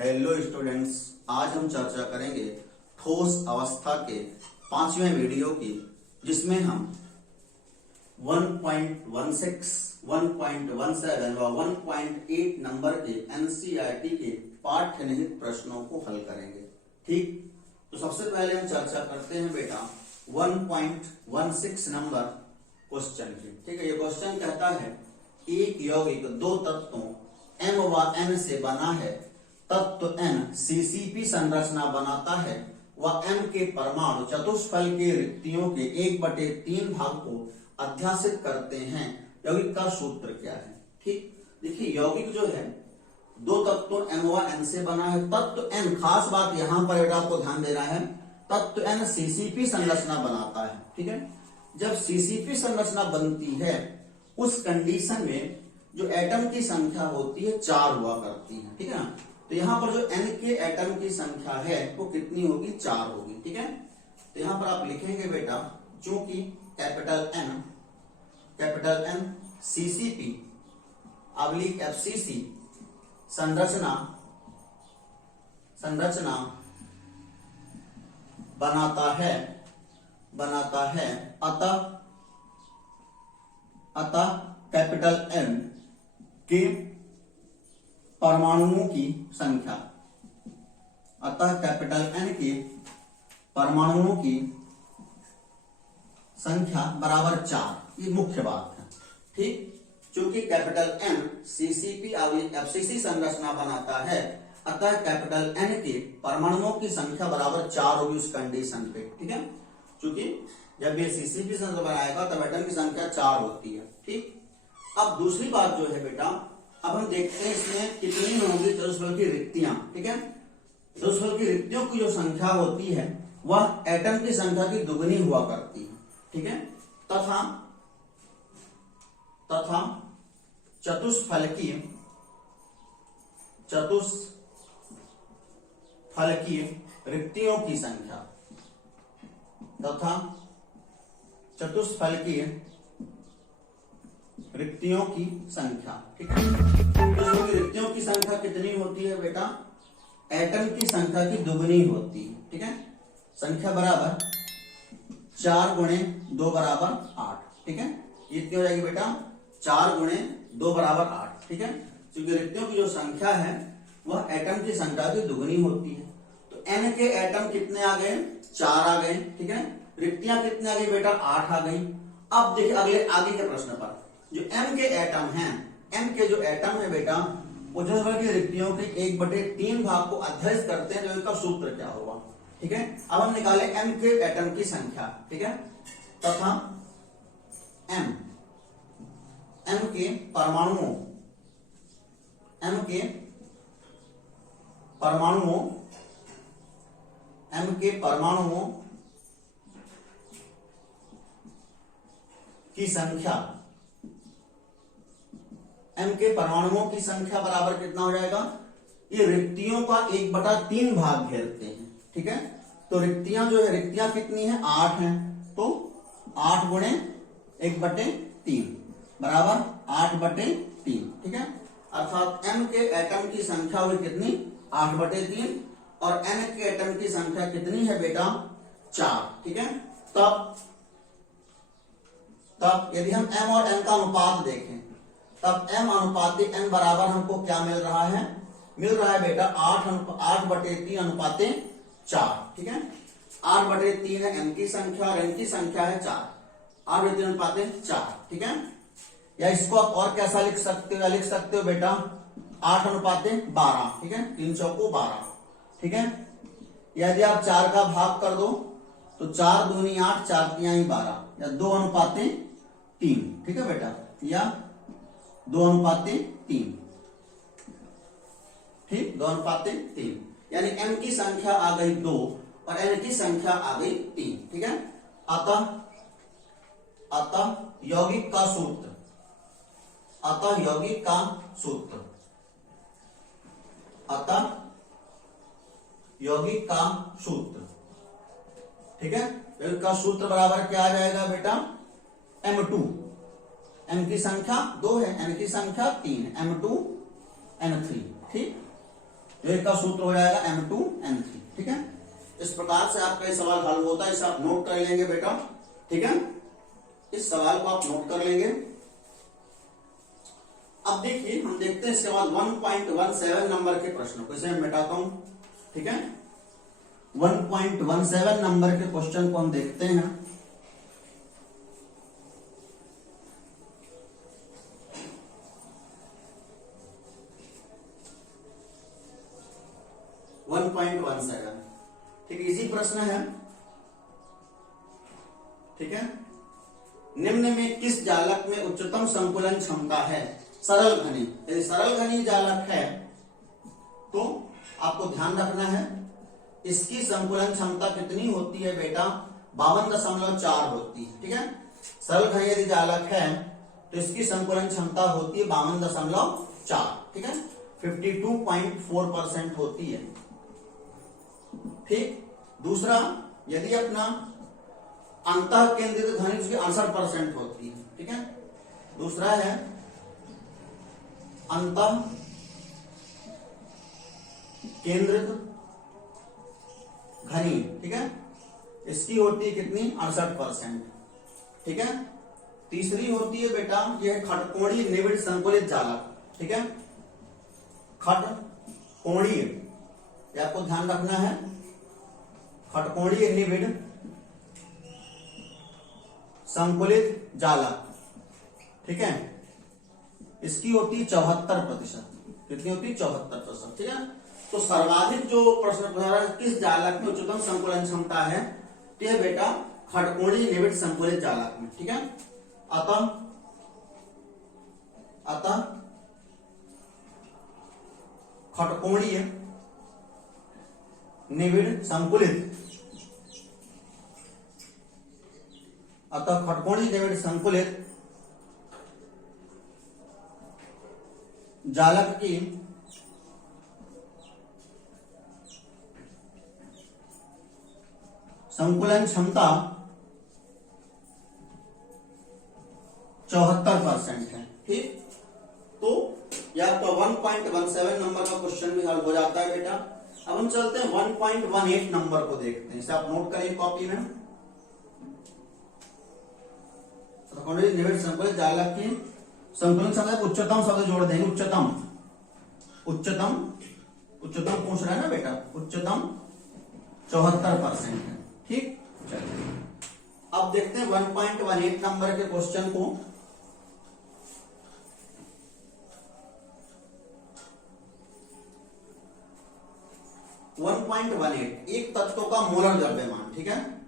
Hello students, आज हम चर्चा करेंगे ठोस अवस्था के 5वें वीडियो की, जिसमें हम 1.16, 1.17 व 1.8 नंबर के एनसीईआरटी के पाठ्य निहित प्रश्नों को हल करेंगे। ठीक, तो सबसे पहले हम चर्चा करते हैं बेटा 1.16 नंबर क्वेश्चन की। ठीक है, ये क्वेश्चन कहता है एक यौगिक दो तत्वों M व N से बना है। तत्व N CCP संरचना बनाता है व M के परमाणु चतुष्फल के रिक्तियों के 1/3 भाग को अध्यासित करते हैं। यौगिक का सूत्र क्या है? ठीक, देखिए यौगिक जो है दो तत्वों M व N से बना है। तत्व N, खास बात यहां पर बेटा आपको ध्यान देना है, तत्व N CCP संरचना बनाता है। ठीक है, जब CCP संरचना बनती है उस कंडीशन में जो एटम की संख्या होती है 4 हुआ करती है। ठीक है ना, तो यहां पर जो N के एटम की संख्या है वो कितनी होगी? 4 होगी। ठीक है, तो यहां पर आप लिखेंगे बेटा, चूंकि कैपिटल N CCP / FCC संरचना बनाता है, अतः कैपिटल N के परमाणुओं की संख्या, बराबर 4। ये मुख्य बात है। ठीक, चूंकि कैपिटल N CCP / FCC संरचना बनाता है, अतः कैपिटल N के परमाणुओं की संख्या बराबर 4 होगी उस कंडीशन पे। ठीक है, चूंकि जब ये CCP संरचना बनाएगा तब एटम की संख्या 4 होती है। ठीक, अब दूसरी बात जो है बेटा, अब हम देखते हैं इसमें कितनी होंगी चतुष्फल की रिक्तियां। ठीक है, चतुष्फल की रिक्तियों की जो संख्या होती है वह एटम की संख्या की दुगनी हुआ करती है। ठीक है, तथा चतुष्फल की रिक्तियों की संख्या, ठीक है, चतुष्फल की रिक्तियों की संख्या कितनी होती है बेटा? एटम की संख्या की दुगनी होती है। ठीक है, संख्या बराबर 4 × 2 = 8। ठीक है, ये कितनी हो जाएगी बेटा? 4 × 2 = 8। ठीक है, क्योंकि रिक्तियों की जो संख्या है वह एटम की संख्या की दुगनी होती है। तो N के एटम कितने आ गए? 4 आ गए। ठीक है, रिक्तियां कितनी आ गई बेटा? 8 आ गई। अब देखिए आगे के प्रश्न पर, जो M के एटम हैं, M के जो एटम है बेटा, वो जो है रिक्तियों के 1/3 भाग को अध्यस्त करते हैं। तो इसका सूत्र क्या होगा? ठीक है, अब हम निकाले M के एटम की संख्या। ठीक है, तथा M के परमाणुओं की संख्या बराबर कितना हो जाएगा? ये रिक्तियों का 1/3 भाग घेरते हैं। ठीक है, तो रिक्तियां कितनी है? 8 हैं। तो 8 × 1/3 बराबर 8/3। ठीक है, अर्थात M के एटम की संख्या हुई कितनी? 8/3 और N के एटम की संख्या कितनी है बेटा? 4। ठीक है, तब यदि हम M और N का अनुपात देखें, तब M अनुपात N बराबर हमको क्या मिल रहा है? मिल रहा है बेटा 8/3 = 4। ठीक है, 8/3 है M की संख्या और N की संख्या है 4। 8/3 = 4। ठीक है, या इसको आप और कैसा लिख सकते हो बेटा? 8/12। ठीक है, 3 × 12। ठीक है, यदि आप 4 का भाग कर दो तो 4 × 2 = 8, 4 × 3 = 12, या 2/3। ठीक है बेटा, या 2/3। ठीक, 2/3, यानी M की संख्या आ गई 2 और N की संख्या आ गई 3। ठीक है, अतः यौगिक का सूत्र, ठीक है, यौगिक का सूत्र बराबर क्या आ जाएगा बेटा? M2। M की संख्या 2 है, N की संख्या 3 है, M2 N3। ठीक, तो इसका सूत्र हो जाएगा M2N3। ठीक है, इस प्रकार से आपका ये सवाल हल होता है। इसे आप नोट कर लेंगे बेटा। ठीक है, इस सवाल को आप नोट कर लेंगे। अब देखिए हम देखते हैं इसके बाद 1.17 नंबर के प्रश्न को। इसे मैं मिटाता हूं। ठीक है, 1.17 नंबर के क्वेश्चन को हम देखते हैं। ठीक, इजी प्रश्न है। ठीक है, निम्न में किस जालक में उच्चतम संकुलन क्षमता है? सरल घनी। यदि सरल घनी जालक है तो आपको ध्यान रखना है इसकी संकुलन क्षमता कितनी होती है बेटा? 52.4 होती है। ठीक है, सरल घनी यदि जालक है तो इसकी संकुलन क्षमता होती है 52.4। ठीक है, 52.4% होती है। ठीक, दूसरा यदि अपना अंतः केंद्रित घनी उसकी 68% होती है। ठीक है, दूसरा है अंतः केंद्रित घनी। ठीक है, इसकी होती है कितनी? 68%। ठीक है, तीसरी होती है बेटा यह खटकोणीय निविड़ संकुलित जालक। ठीक है, खटकोणीय, ये आपको ध्यान रखना है, खटकोणीय निविड़ संकुलित जालक। ठीक है, इसकी होती है 74%। कितनी होती है? 74%। ठीक है, तो सर्वाधिक जो प्रश्न पूछा है किस जालक में उच्चतम संकुलन क्षमता है, तो यह बेटा खटकोणीय निविड़ संकुलित जालक में। ठीक है, अतः खटकोणीय निविड़ संकुलित, अतः खटकोणीय निविड़ संकुलित जालक की संकुलन क्षमता 74% है। ठीक, तो यह आपका 1.17 नंबर का क्वेश्चन भी हल हो जाता है बेटा। अब हम चलते हैं 1.18 नंबर को देखते हैं। इसे आप नोट करें कॉपी में। निविड़ संकुलित जालक की संकुलन क्षमता उच्चतम शब्द जोड़ देंगे। उच्चतम, उच्चतम, उच्चतम पूछ रहा है ना बेटा, उच्चतम 74% है। ठीक, चलिए अब देखते हैं 1.18 नंबर के क्वेश्चन को। एक तत्व का मोलर द्रव्यमान। ठीक है,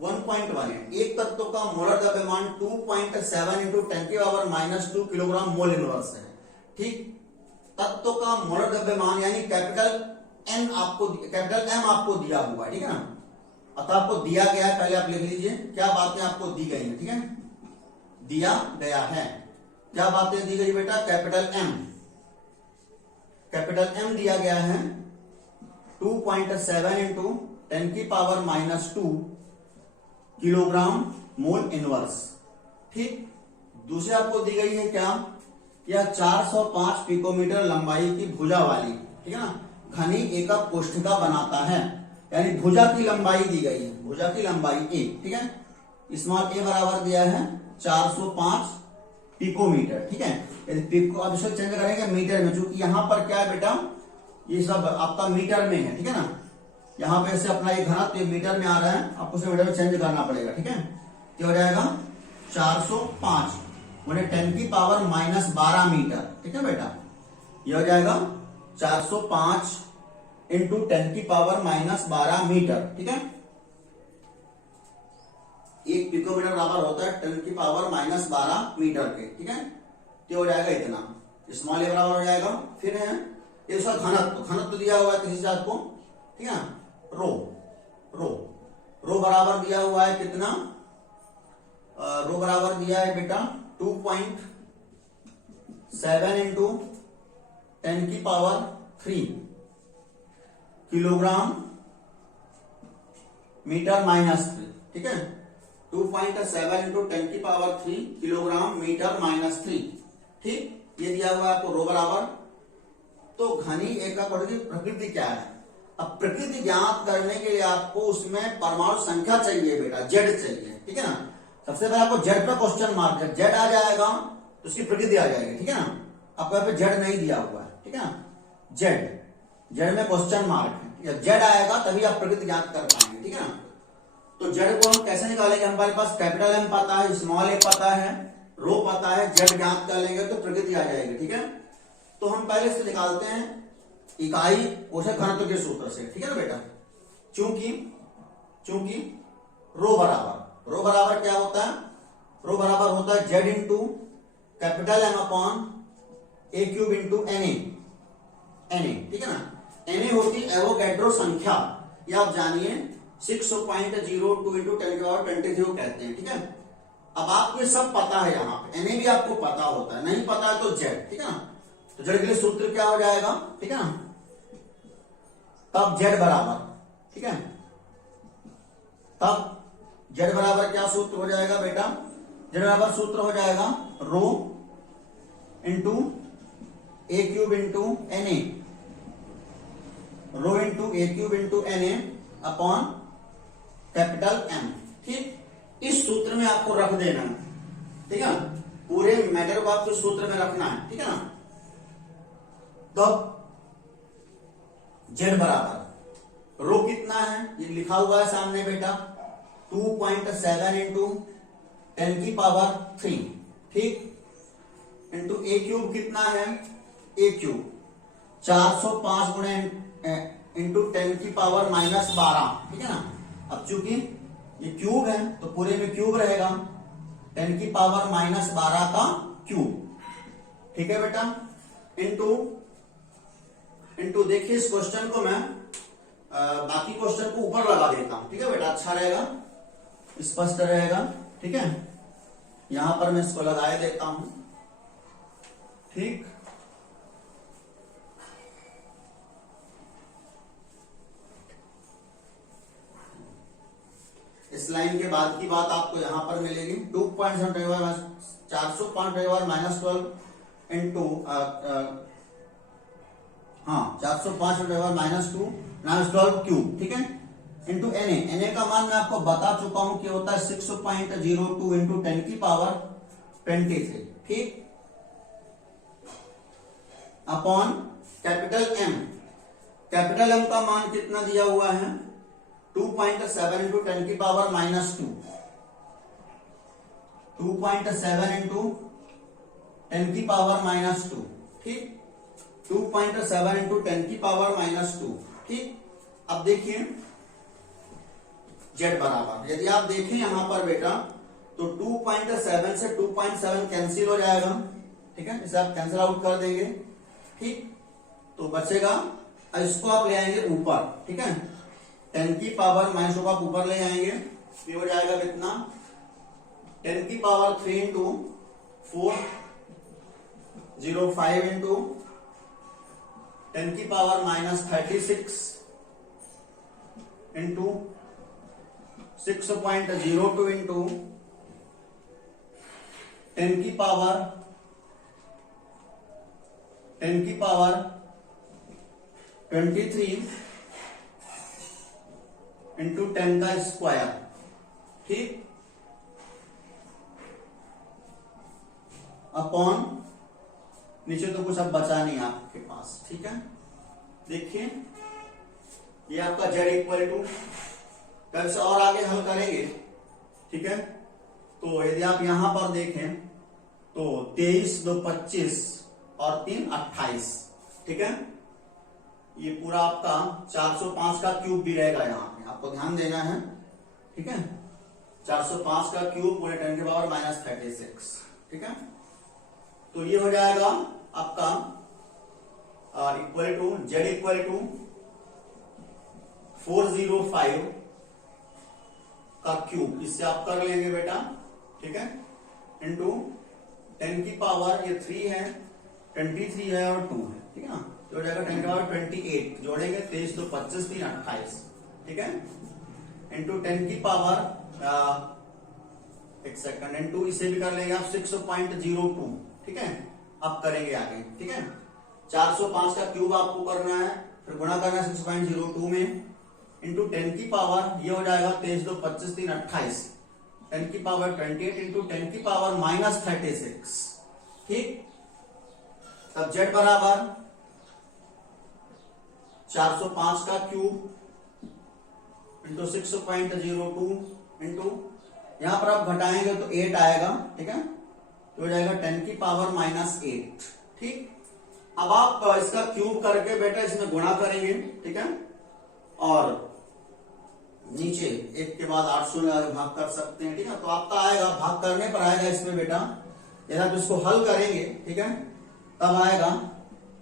1.18 एक तत्व का मोलर द्रव्यमान 2.7 इंटू 10⁻² किलोग्राम मोल इनवर्स है। ठीक, तत्व का मोलर द्रव्यमान यानी कैपिटल एम आपको दिया हुआ है। ठीक है ना, अतः आपको दिया गया है, पहले आप लिख लीजिए क्या बातें आपको दी गई है। ठीक है, दिया गया है, क्या बातें दी गई बेटा? कैपिटल एम दिया गया है 2.7 इंटू 10⁻² किलोग्राम मोल इनवर्स। ठीक, दूसरी आपको दी गई है क्या? यह 405 पिकोमीटर लंबाई की भुजा वाली, ठीक है ना, घनी एकक कोष्ठिका बनाता है। यानी भुजा की लंबाई दी गई है, भुजा की लंबाई ए। ठीक है, स्मॉल ए बराबर दिया है 405 पिकोमीटर। ठीक है, यदि पिको अब इसे चेंज करेंगे मीटर में, चूंकि यहां पर क्या है बेटा, ये सब आपका मीटर में है। ठीक है ना, यहाँ पे से अपना ये घनत्व मीटर में आ रहा है, आपको उसे मीटर में चेंज करना पड़ेगा। ठीक है, क्या हो जाएगा? 405 उन्हें 10⁻12 मीटर। ठीक है बेटा, ये हो जाएगा 405 इंटू 10⁻12 मीटर। ठीक है, 1 पिकोमीटर बराबर होता है 10⁻12 मीटर के। ठीक है, तो हो जाएगा इतना, स्मॉल ए बराबर हो जाएगा। फिर है ये उसका घनत्व दिया हुआ है किसी चीज को। ठीक है, रो बराबर दिया हुआ है कितना? रो बराबर दिया है बेटा 2.7 इंटू 10⁻³ किलोग्राम मीटर -3। ठीक है, 2.7 इंटू 10⁻³ किलोग्राम मीटर -3। ठीक, ये दिया हुआ है आपको रो बराबर तो घनी एकक कोटि की प्रकृति क्या है। अब प्रकृति ज्ञात करने के लिए आपको उसमें परमाणु संख्या चाहिए बेटा, जेड चाहिए, ठीक है ना। सबसे पहले आपको जेड पर क्वेश्चन मार्क है, जेड आ जाएगा तो उसकी प्रकृति आ जाएगी, ठीक है ना। आपको यहाँ पे जेड नहीं दिया हुआ है, ठीक है ना, जेड में क्वेश्चन मार्क है, जेड आएगा तभी आप प्रकृति ज्ञात कर पाएंगे, ठीक है ना। तो जेड को हम कैसे निकालेंगे, हमारे पास कैपिटल एम पता है, स्मॉल ए पता है, रो पता है, जेड ज्ञात कर लेंगे तो प्रकृति आ जाएगी, ठीक है। तो हम पहले से निकालते हैं इकाई पोषक घनत्व के सूत्र से, ठीक है ना बेटा। चूंकि रो बराबर क्या होता है, रो बराबर होता है Z into capital M upon a cube into N A, ठीक है ना। एन ए होती एवोगैड्रो संख्या, ये आप जानिए 6.02 इंटू 10⁻23 कहते हैं, ठीक है। अब आपको ये सब पता है, यहाँ पे एन ए भी आपको पता होता है, नहीं पता है तो जेड, ठीक है ना। तो जेड के लिए सूत्र क्या हो जाएगा, ठीक है ना, तब जेड बराबर, ठीक है, तब जेड बराबर क्या सूत्र हो जाएगा बेटा, जेड बराबर सूत्र हो जाएगा rho into a cube into N A, rho into a cube into N A upon capital M, ठीक। इस सूत्र में आपको रख देना है, ठीक है, पूरे मैटर को आपको सूत्र में रखना है, ठीक है ना। तो जेड बराबर रो कितना है, ये लिखा हुआ है सामने बेटा 2.7 इंटू 10⁻3, ठीक, इंटू ए क्यूब कितना है, ए क्यूब 405 गुणे इंटू 10⁻12, ठीक है ना। अब चूंकि ये क्यूब है तो पूरे में क्यूब रहेगा, 10⁻12 का क्यूब, ठीक है बेटा, इंटू देखिए इस क्वेश्चन को मैं बाकी क्वेश्चन को ऊपर लगा देता हूं, ठीक है बेटा, अच्छा रहेगा, स्पष्ट रहेगा, ठीक है। यहां पर मैं इसको लगाए देता हूं, ठीक। इस लाइन के बाद की बात आपको यहां पर मिलेगी 2.7 405 इंटू 405 -2 क्यूब, ठीक है, इंटू एन ए का मान मैं आपको बता चुका हूं कि होता है 6.02 इंटू 10⁻23, ठीक, अपॉन कैपिटल एम का मान कितना दिया हुआ है 2.7 इंटू 10⁻2, 2.7 इंटू 10⁻2, ठीक, 2.7 इंटू 10⁻2, ठीक। अब देखिए जेड बराबर, यदि आप देखें यहां पर बेटा तो 2.7 से 2.7 कैंसिल हो जाएगा, ठीक है, इसे आप कैंसिल आउट कर देंगे, ठीक, तो बचेगा, इसको आप ले आएंगे ऊपर, ठीक है, 10⁻⁻ को आप ऊपर ले आएंगे, ये हो जाएगा कितना 10⁻3 into 405 into 10⁻36 into 6.02 into 10⁻23 into 10 का स्क्वायर, ठीक, अपॉन नीचे तो कुछ अब बचा नहीं आपके पास, ठीक है। देखिए ये आपका जेड इक्वल टू, कल से और आगे हल करेंगे, ठीक है। तो यदि आप यहां पर देखें तो 23 2 25 और 3 28, ठीक है, ये पूरा आपका 405 का क्यूब भी रहेगा, यहाँ पे आपको ध्यान देना है, ठीक है, 405 का क्यूब पूरे 10⁻36, ठीक है। तो ये हो जाएगा आपका equal to Z equal to 405 का क्यूब, इससे आप कर लेंगे बेटा, ठीक है, इंटू 10⁻3 है, 23 है और 2 है, ठीक है ना, तो हो जाएगा 10⁻28, जोड़ेंगे 23 तो 25 3 28, ठीक है, इंटू 10⁻, एक सेकंड, इंटू इसे भी कर लेंगे आप 6.02, ठीक है, अब करेंगे आगे, ठीक है। 405 का क्यूब आपको करना है, फिर गुणा करना है 6.02 में, इंटू 10 की पावर, ये हो जाएगा 23 2 25 3 28, 10 की पावर 28 इंटू 10 की पावर -36। ठीक, तब z बराबर 405 का क्यूब इंटू 6.02 इंटू, यहां पर आप घटाएंगे तो 8 आएगा, ठीक है, तो हो जाएगा 10 की पावर -8। ठीक, अब आप इसका क्यूब करके बेटा इसमें गुणा करेंगे, ठीक है, और नीचे एक के बाद 800 में भाग कर सकते हैं, ठीक है, तो आपका आएगा, भाग करने पर आएगा इसमें बेटा, यदि आप इसको हल करेंगे, ठीक है, तब आएगा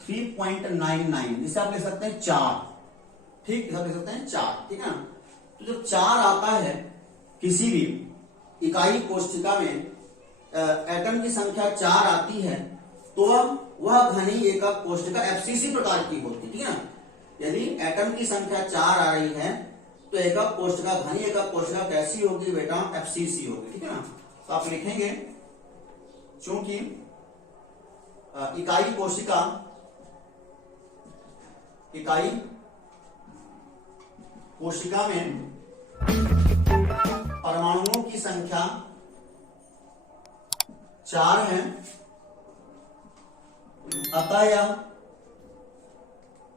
3.99, जिसे आप लिख सकते हैं 4। ठीक, इसे आप लिख सकते हैं 4, ठीक है ना। तो जब 4 आता है किसी भी इकाई कोष्ठिका में, एटम की संख्या 4 आती है, तो वह घनी एकक कोष्ठिका एफसीसी प्रकार की होती है, ठीक है ना। यदि एटम की संख्या 4 आ रही है तो एकक कोष्ठिका, घनी एकक कोष्ठिका कैसी होगी बेटा, एफसीसी होगी, ठीक है ना। तो आप लिखेंगे, चूंकि इकाई कोशिका, इकाई कोशिका में परमाणुओं की संख्या 4 है, अतः यह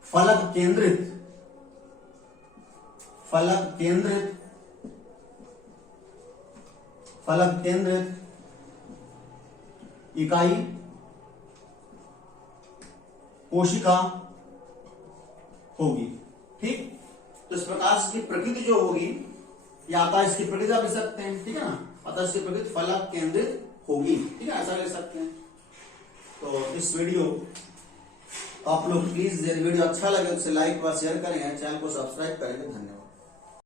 फलक केंद्रित इकाई कोशिका होगी। ठीक, तो इस प्रकार इसकी प्रकृति जो होगी, या अतः इसकी प्रकृति आप लिख सकते हैं, ठीक है ना, अतः इसकी प्रकृति फलक केंद्रित होगी, ठीक है, ऐसा ले सकते हैं। तो इस वीडियो तो आप लोग प्लीज, यदि वीडियो अच्छा लगे तो इसे लाइक व शेयर करें, चैनल को सब्सक्राइब करेंगे। धन्यवाद।